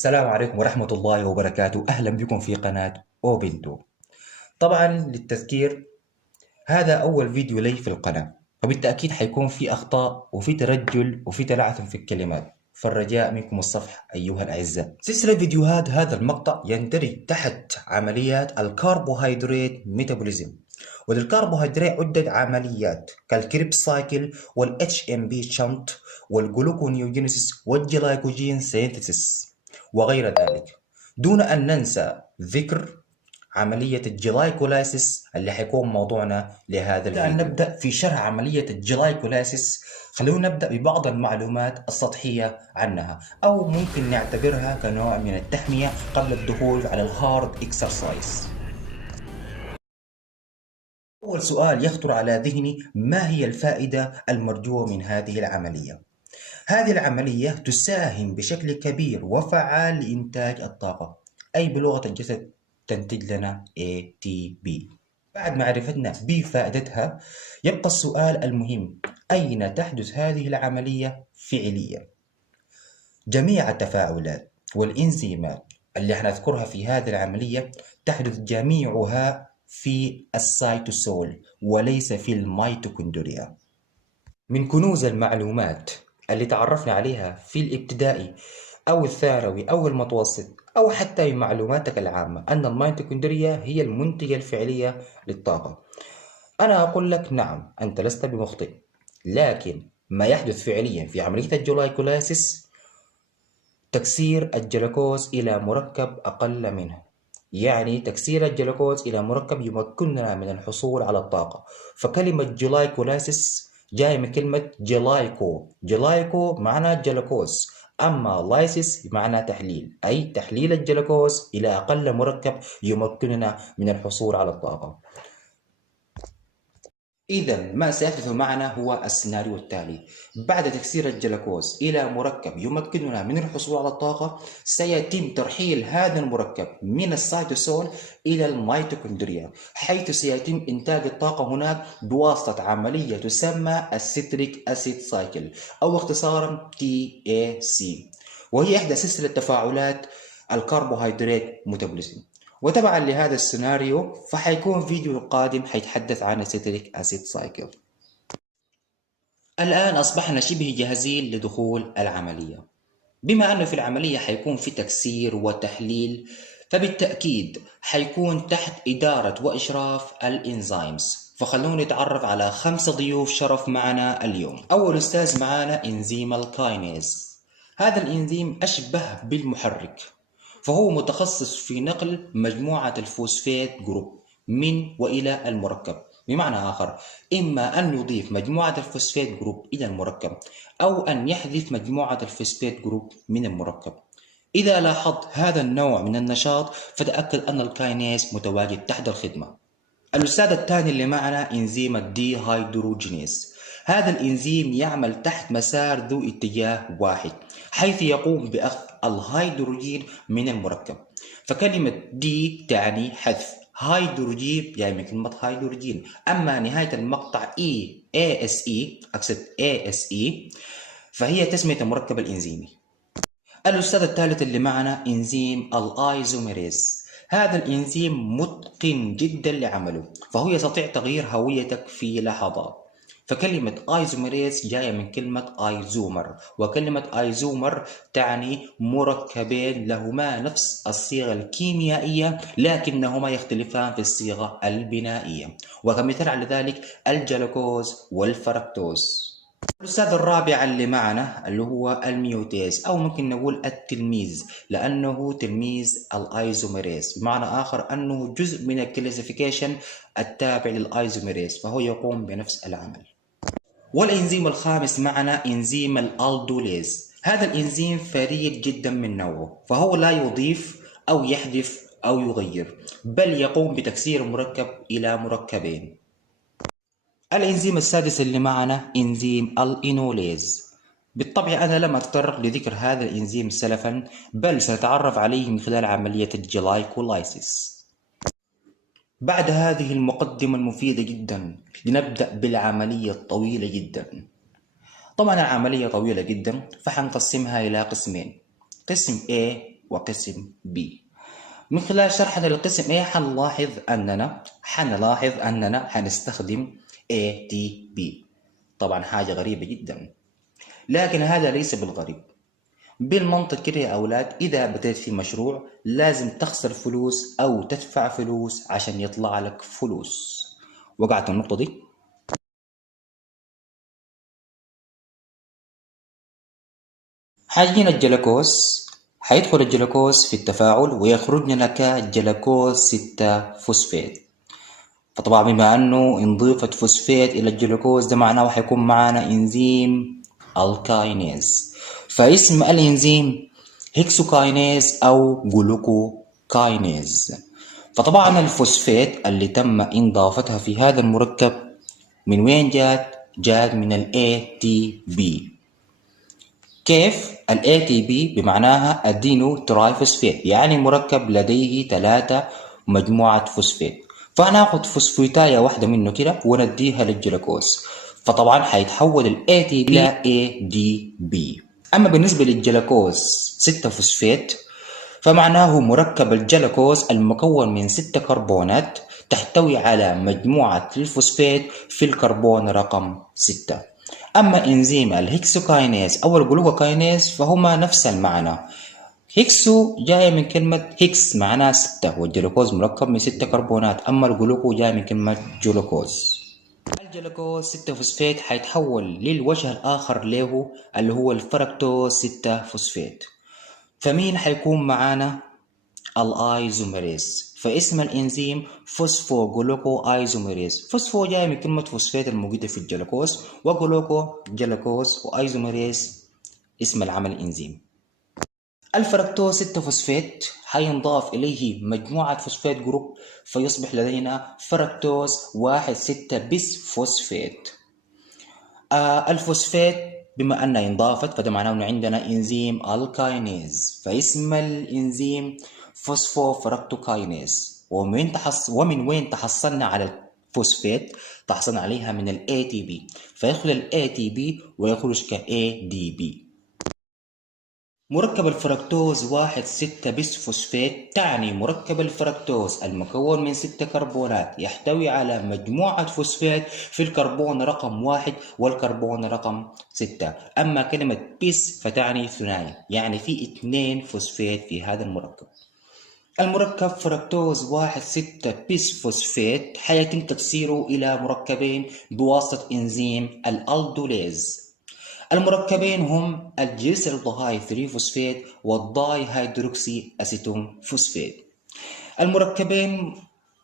السلام عليكم ورحمة الله وبركاته. أهلا بكم في قناة أوبنتو. طبعا للتذكير، هذا أول فيديو لي في القناة، فبالتأكيد حيكون في أخطاء وفي ترجل وفي تلعثم في الكلمات، فالرجاء منكم الصفح أيها الأعزاء. سلسلة فيديوهات هذا المقطع يندرج تحت عمليات الكربوهيدرات ميتابوليزم، وللكربوهيدرات عدة عمليات كالكريبس سايكل والاتش ام بي شنط والجلوكونيوجينيسيس والجلايكوجين سينثيسيس وغير ذلك، دون أن ننسى ذكر عملية الجلايكولايسيس اللي حيكون موضوعنا لهذا الفيديو. نبدأ في شرح عملية الجلايكولايسيس. خلونا نبدأ ببعض المعلومات السطحية عنها، أو ممكن نعتبرها كنوع من التحمية قبل الدخول على الهارد اكسرسايز. أول سؤال يخطر على ذهني: ما هي الفائدة المرجوة من هذه العملية؟ هذه العملية تساهم بشكل كبير وفعال لإنتاج الطاقة، أي بلغة الجسد تنتج لنا ATP. بعد معرفتنا بفائدتها يبقى السؤال المهم: أين تحدث هذه العملية فعليا؟ جميع التفاعلات والإنزيمات اللي حنذكرها في هذه العملية تحدث جميعها في السيتوسول وليس في الميتوكوندريا. من كنوز المعلومات اللي تعرفنا عليها في الابتدائي أو الثانوي أو المتوسط أو حتى من معلوماتك العامة أن الميتوكوندريا هي المنتجة الفعلية للطاقة. أنا أقول لك نعم، أنت لست بمخطئ، لكن ما يحدث فعليا في عملية الجلايكولايسيس تكسير الجلوكوز إلى مركب أقل منه، يعني تكسير الجلوكوز إلى مركب يمكننا من الحصول على الطاقة. فكلمة جلايكولايسيس جاية من كلمة جلايكو معنى جلوكوز، أما لايسيس معنى تحليل، أي تحليل الجلوكوز إلى أقل مركب يمكننا من الحصول على الطاقة. إذا ما سيحدث معنا هو السيناريو التالي: بعد تكسير الجلوكوز إلى مركب يمكننا من الحصول على الطاقة، سيتم ترحيل هذا المركب من السيتوسول إلى الميتوكوندريا، حيث سيتم إنتاج الطاقة هناك بواسطة عملية تسمى الستريك أسيد سايكل، أو اختصارا TAC، وهي إحدى سلسلة تفاعلات الكربوهيدرات ميتابوليزم. وتبعا لهذا السيناريو فحيكون فيديو قادم حيتحدث عن الستريك أسيد سايكل. الآن أصبحنا شبه جاهزين لدخول العملية. بما أنه في العملية حيكون في تكسير وتحليل، فبالتأكيد حيكون تحت إدارة وإشراف الإنزيمز. فخلونا نتعرف على 5 ضيوف شرف معنا اليوم. أول أستاذ معنا إنزيم الكاينيز. هذا الإنزيم أشبه بالمحرك، فهو متخصص في نقل مجموعة الفوسفات جروب من وإلى المركب. بمعنى آخر، إما أن يضيف مجموعة الفوسفات جروب إلى المركب، أو أن يحذف مجموعة الفوسفات جروب من المركب. إذا لاحظت هذا النوع من النشاط فتأكد أن الكاينيز متواجد تحت الخدمة. الأستاذ الثاني اللي معنا إنزيم الدي هيدروجينيز. هذا الإنزيم يعمل تحت مسار ذو اتجاه واحد، حيث يقوم بأخذ الهيدروجين من المركب. فكلمة دي تعني حذف، هيدروجين يعني من كلمة هيدروجين. أما نهاية المقطع ASE، أقصد ASE، فهي تسمية المركب الإنزيمي. الأستاذ الثالث اللي معنا إنزيم الآيزوميريز. هذا الإنزيم متقن جدا لعمله، فهو يستطيع تغيير هويتك في لحظات. فكلمة آيزوميريز جاية من كلمة آيزومر، وكلمة آيزومر تعني مركبين لهما نفس الصيغة الكيميائية لكنهما يختلفان في الصيغة البنائية، وكمثال على ذلك الجلوكوز والفركتوز. الأستاذ الرابع اللي معنا اللي هو الميوتيز، أو ممكن نقول التلميذ، لأنه تلميذ الآيزوميريز، بمعنى آخر أنه جزء من الكلاسيفيكيشن التابع للآيزوميريز، فهو يقوم بنفس العمل. والإنزيم الخامس معنا إنزيم الألدوليز. هذا الإنزيم فريد جدا من نوعه، فهو لا يضيف أو يحذف أو يغير، بل يقوم بتكسير مركب إلى مركبين. الإنزيم السادس اللي معنا إنزيم الإينوليز. بالطبع أنا لم أتطرق لذكر هذا الإنزيم سلفا، بل سنتعرف عليه من خلال عملية الجلايكولايسيس. بعد هذه المقدمة المفيدة جدا لنبدأ بالعملية الطويلة جدا. طبعا العملية طويلة جدا، فحنقسمها إلى قسمين: قسم A وقسم B. من خلال شرحنا للقسم A حنلاحظ أننا حنستخدم ATB. طبعا حاجة غريبة جدا، لكن هذا ليس بالغريب. بالمنطق كده يا أولاد، إذا بدأت في مشروع لازم تخسر فلوس أو تدفع فلوس عشان يطلع لك فلوس. وقعت النقطة دي؟ حيجينا الجلوكوز، حيدخل الجلوكوز في التفاعل ويخرج لنا كجلوكوز 6 فوسفات. فطبعا بما أنه نضيفت فوسفات إلى الجلوكوز ده معناه حيكون معانا إنزيم الكاينيز. فاسم الإنزيم هيكسوكاينيز أو جلوكوكاينيز. فطبعا الفوسفات اللي تم إضافتها في هذا المركب من وين جات؟ جات من ال ATP. كيف؟ ال ATP بمعناها أدينو ترايفوسفات، يعني مركب لديه 3 مجموعة فوسفات. فهناخد فوسفيتاية واحدة منه كده ونديها للجلوكوز، فطبعا حيتحول ال ATP إلى ADP. أما بالنسبة للجلوكوز 6 فوسفات فمعناه مركب الجلوكوز المكون من 6 كربونات تحتوي على مجموعة الفوسفات في الكربون رقم 6. أما إنزيم الهكسوكاينيز أو الجلوكوكاينيز فهما نفس المعنى. هيكسو جاي من كلمة هيكس معناها 6، والجلوكوز مركب من 6 كربونات، أما الجلوكو جاي من كلمة جلوكوز. الجلوكوز 6 فوسفات حيتحول للوجه الآخر له اللي هو الفركتوز 6 فوسفات. فمين حيكون معانا؟ الايزوميريز. فاسم الانزيم فوسفوجلوكو ايزوميريز. فوسفو جاي من كلمة فوسفات الموجودة في الجلوكوز، وجلوكو جلوكوز، وايزوميريز اسم العمل الانزيم. الفركتوز 6 فوسفات حينضاف إليه مجموعة فوسفات جروب فيصبح لدينا فركتوز 1,6 بس فوسفات. الفوسفات بما أنها انضافت فده معناه أنه عندنا إنزيم الكاينيز، فاسم الإنزيم فوسفوفركتوكاينيز. ومن وين تحصلنا على الفوسفات؟ تحصلنا عليها من ال ATP، فيدخل ال ATP ويخرج ك ADP. مركب الفركتوز 1,6 بس فوسفات تعني مركب الفركتوز المكون من 6 كربونات يحتوي على مجموعة فوسفات في الكربون رقم 1 والكربون رقم 6. أما كلمة بس فتعني ثنائي، يعني في 2 فوسفات في هذا المركب. المركب فركتوز 1,6 بس فوسفات حيتم تكسيره إلى مركبين بواسطة إنزيم الألدوليز. المركبين هم الجليسرالدهايد 3 فوسفات والداي هيدروكسي أسيتون فوسفات. المركبين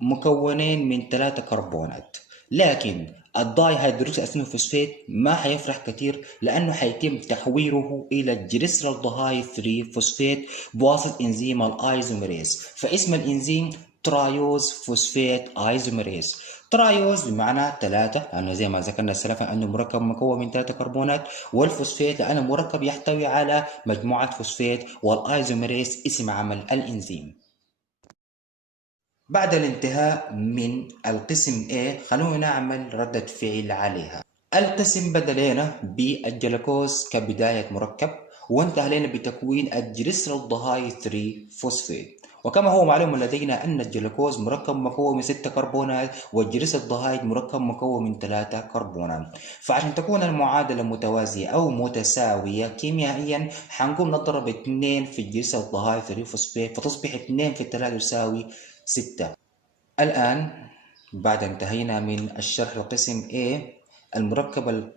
مكونين من 3 كربونات، لكن الداي هيدروكسي أسيتون فوسفات ما حيفرح كتير لأنه حيتم تحويره إلى الجليسرالدهايد 3 فوسفات بواسطة إنزيم الأيزوميريز. فاسم الإنزيم ترايوز فوسفات ايزوميريز. ترايوز بمعنى 3، لأنه زي ما ذكرنا سلفا أنه مركب مكون من 3 كربونات، والفوسفات لأنه مركب يحتوي على مجموعة فوسفات، والايزوميريز اسم عمل الإنزيم. بعد الانتهاء من القسم A خلونا نعمل ردة فعل عليها. القسم بدأ لنا بالجلوكوز كبداية مركب، وانتهى لنا بتكوين الجليسرالدهايد 3 فوسفات. وكما هو معلوم لدينا أن الجلوكوز مركب مكون من 6 كربونات والجليسرالدهايد مركب مكون من 3 كربونات. فعشان تكون المعادلة متوازية أو متساوية كيميائيا حنقوم نضرب 2 في الجليسرالدهايد 3 فوسفات فتصبح 2 في 3 يساوي 6. الآن بعد انتهينا من الشرح لقسم A، المركب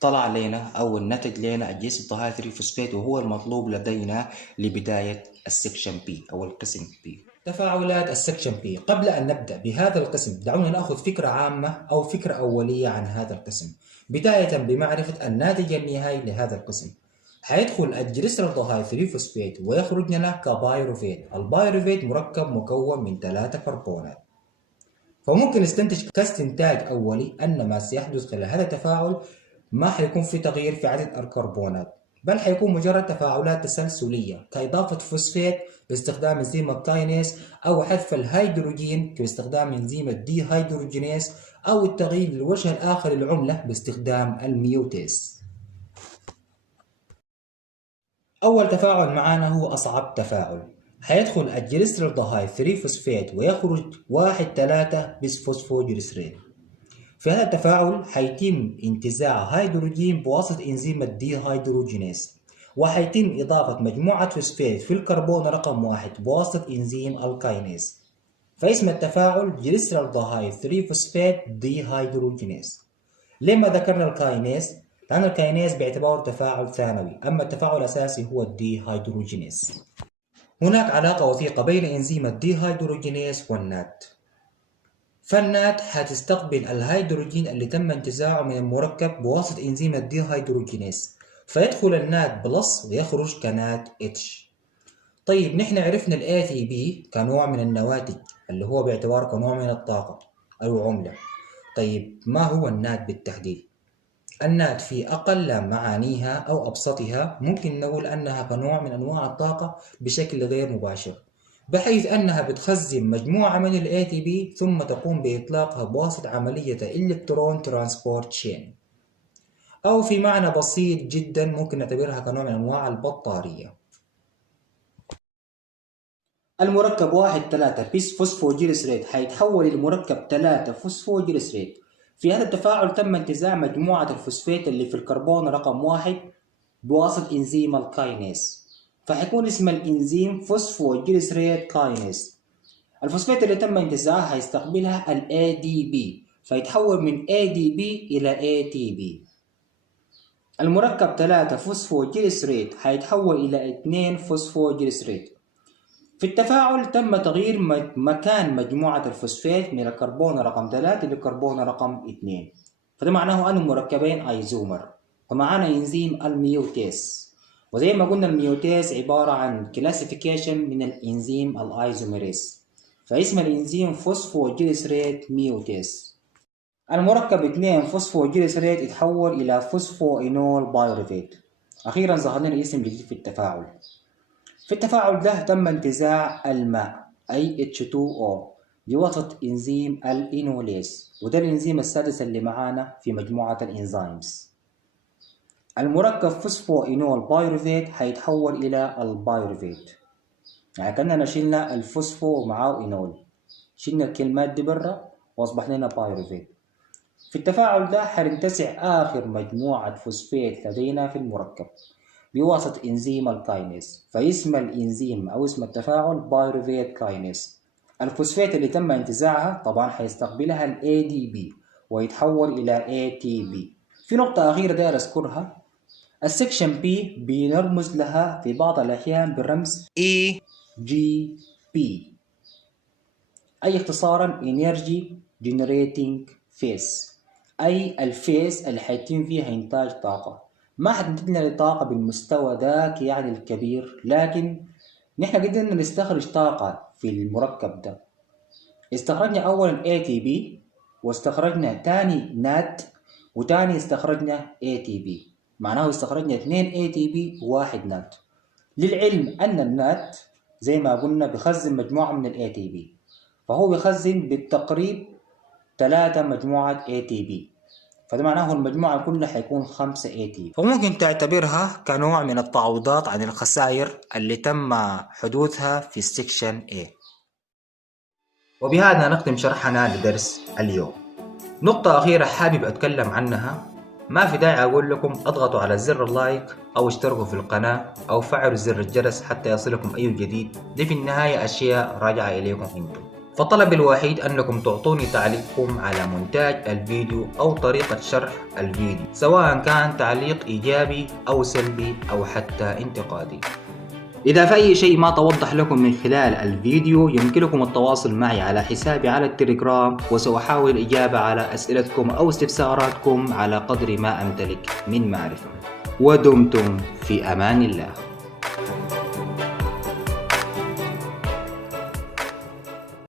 طلع لنا أو الناتج لنا الجليسرالدهايد 3 فوسفات وهو المطلوب لدينا لبداية السكشن B أو القسم B. تفاعلات السكشن B. قبل أن نبدأ بهذا القسم دعونا نأخذ فكرة عامة أو فكرة أولية عن هذا القسم، بداية بمعرفة الناتج النهائي لهذا القسم. حيدخل الجليسرالدهايد 3 فوسفات ويخرج لنا كبايروفيت. البايروفيت مركب مكون من 3 كربونات. فممكن نستنتج كاستنتاج أولي أن ما سيحدث خلال هذا التفاعل ما حيكون في تغيير في عدد الكربونات، بل حيكون مجرد تفاعلات تسلسلية كإضافة فوسفات باستخدام إنزيم الكاينيز، أو حذف الهيدروجين باستخدام إنزيم الدي هيدروجينيز، أو التغيير للوجه الآخر للعملة باستخدام الميوتيز. أول تفاعل معانا هو أصعب تفاعل. حيدخل الجليسرالدهايد 3 فوسفات ويخرج 1,3 بسفوسفوجليسريد. في هذا التفاعل حيتم انتزاع هيدروجين بواسطة إنزيم الديهيدروجينيز، وحيتم إضافة مجموعة فوسفات في الكربون رقم 1 بواسطة إنزيم الكاينيز. فاسم التفاعل جليسرالدهايد 3 فوسفات ديهيدروجينيز. ليه ما ذكرنا الكاينيز؟ لأن الكاينيز باعتباره تفاعل ثانوي، أما التفاعل الأساسي هو الديهيدروجينيز. هناك علاقة وثيقة بين إنزيم الديهيدروجينيز والنات. فالنات هتستقبل الهيدروجين اللي تم انتزاعه من المركب بواسطة إنزيم الديهيدروجينيز، فيدخل النات بلس ويخرج كنات اتش. طيب نحن عرفنا ال ATP كنوع من النواتج اللي هو باعتباره كنوع من الطاقة أو عملة. طيب ما هو النات بالتحديد؟ النات في أقل معانيها أو أبسطها ممكن نقول أنها كنوع من أنواع الطاقة بشكل غير مباشر، بحيث أنها بتخزن مجموعة من ال ATP ثم تقوم بإطلاقها بواسطة عملية الإلكترون ترانسبورت تشين، أو في معنى بسيط جدا ممكن نعتبرها كنوع من أنواع البطارية. المركب 1,3 بيس فوسفوجليسريد حيتحول إلى مركب 3 فوسفوجليسريد. في هذا التفاعل تم انتزاع مجموعة الفوسفات اللي في الكربون رقم 1 بواسطة إنزيم الكاينيز، فحيكون اسم الإنزيم فوسفوجليسريد كاينيز. الفوسفات اللي تم انتزاعها هيستقبلها ال ADP، فيتحول من ADP إلى ATP. المركب 3 فوسفوجليسريد حيتحول إلى 2 فوسفوجليسريد. في التفاعل تم تغيير مكان مجموعة الفوسفات من الكربون رقم 3 للكربون رقم 2، فده معناه أن المركبين أيزومر. فمعانا إنزيم الميوتيز، وزي ما قلنا الميوتيز عبارة عن كلاسيفيكيشن من الإنزيم الأيزوميريز، فاسم الإنزيم فوسفوجليسريد ميوتيز. المركب 2 فوسفوجليسريد يتحول إلى فوسفوإينول بايروفيت. أخيرا ظهر لنا اسم جديد في التفاعل. في التفاعل ده تم انتزاع الماء أي H2O بواسطة إنزيم الإينوليز، وده الإنزيم السادس اللي معانا في مجموعة الإنزيمز. المركب فوسفوإينول بايروفيت حيتحول إلى البايروفيت، يعني كأننا شلنا الفوسفو ومعاه إينول، شلنا الكلمات دي برا وأصبح لنا بايروفيت. في التفاعل ده حينتزع آخر مجموعة فوسفات لدينا في المركب بواسطة إنزيم الكاينيز، فاسم الإنزيم أو اسم التفاعل بايروفيت كاينيز. الفوسفات اللي تم انتزاعها طبعا حيستقبلها ال ADP ويتحول إلى ATP. في نقطة أخيرة داير أذكرها، السكشن B بنرمز لها في بعض الأحيان بالرمز EGP، أي اختصارا Energy Generating Phase، أي الفيز اللي حيتم فيها إنتاج طاقة. ما حتنتج لنا طاقة بالمستوى ذاك يعني الكبير، لكن نحن قدرنا نستخرج طاقة في المركب ده. استخرجنا أولا ATP، واستخرجنا تاني نات، وتاني استخرجنا ATP، معناه استخرجنا 2 ATP و1 نات. للعلم أن النات زي ما قلنا بخزن مجموعة من ATP، فهو بخزن بالتقريب 3 مجموعة ATP، فده معناه المجموعة كلها حيكون 5 ATP. فممكن تعتبرها كنوع من التعويضات عن الخسائر اللي تم حدوثها في السكشن A. وبهذا نختم شرحنا لدرس اليوم. نقطة أخيرة حابب أتكلم عنها، ما في داعي أقول لكم اضغطوا على زر اللايك أو اشتركوا في القناة أو فعلوا زر الجرس حتى يصلكم أي جديد، دي في النهاية أشياء راجعة إليكم أنتم. فالطلب الوحيد أنكم تعطوني تعليقكم على مونتاج الفيديو أو طريقة شرح الفيديو، سواء كان تعليق إيجابي أو سلبي أو حتى انتقادي. إذا في أي شيء ما توضح لكم من خلال الفيديو يمكنكم التواصل معي على حسابي على التليجرام، وسأحاول الإجابة على أسئلتكم أو استفساراتكم على قدر ما أمتلك من معرفة. ودمتم في أمان الله.